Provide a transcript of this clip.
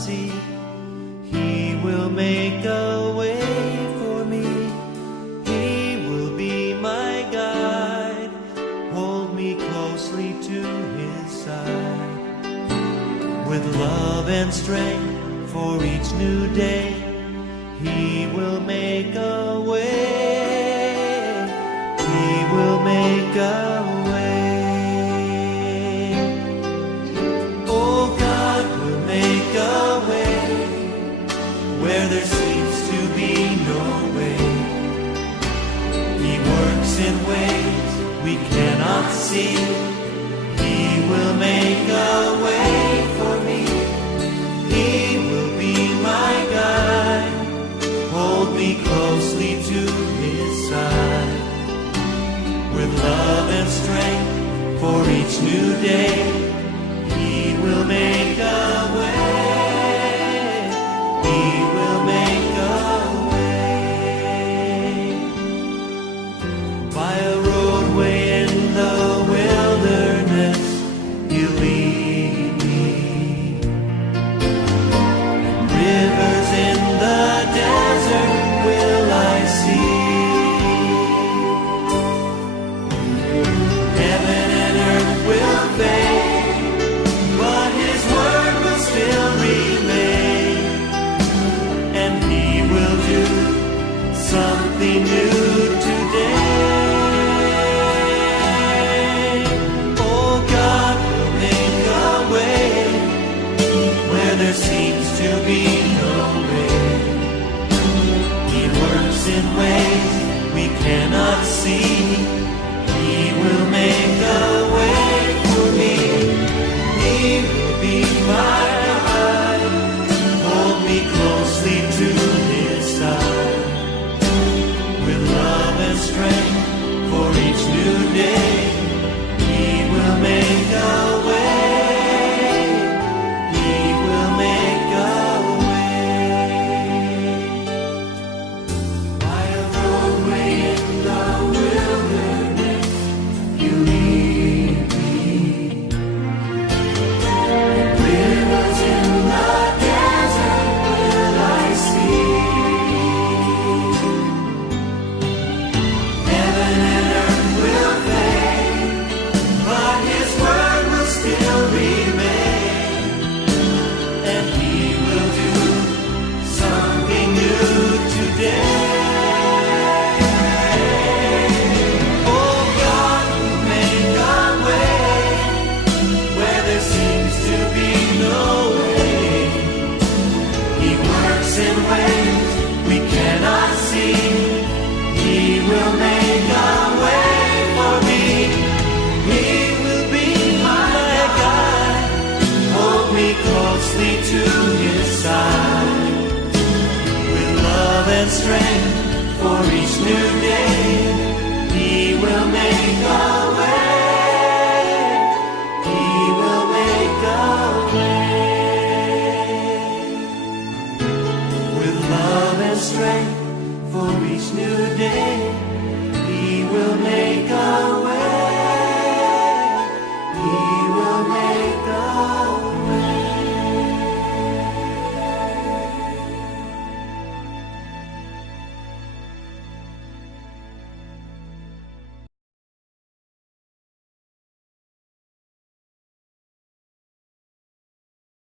see. He will make a way for me. He will be my guide. Hold me closely to His side. With love and strength for each new day, He will make a way. He will make a way. Oh, God will make a way where there seems to be no way. He works in ways we cannot see. He will make a way for me. He will be my guide. Hold me closely to His side. With love and strength for each new day, He will make a way. He will make a way. By a roadway in the wilderness, He'll lead me. Rivers in the desert will I see. Heaven and earth will fade, but His word will still remain. And He will do something new today. Oh, God will make a way where there seems to be no way. He works in ways we cannot see. He will make a way for me. He will be my guide. Hold me closely to His side. With love and strength for each new day, He will make a way. He will make a way. By a roadway in the wilderness, You lead me. Rivers in the desert will I see. Heaven and earth will fade, but His word will still remain. And He will do something new today. Oh, God will make a way where there seems to be no way. He works in ways we cannot see. He will make a way for me. He will be my guide. Hold me closely to His side. With love and strength for each new day, He will make a way. He will make a way. With love and strength for each new day, He will make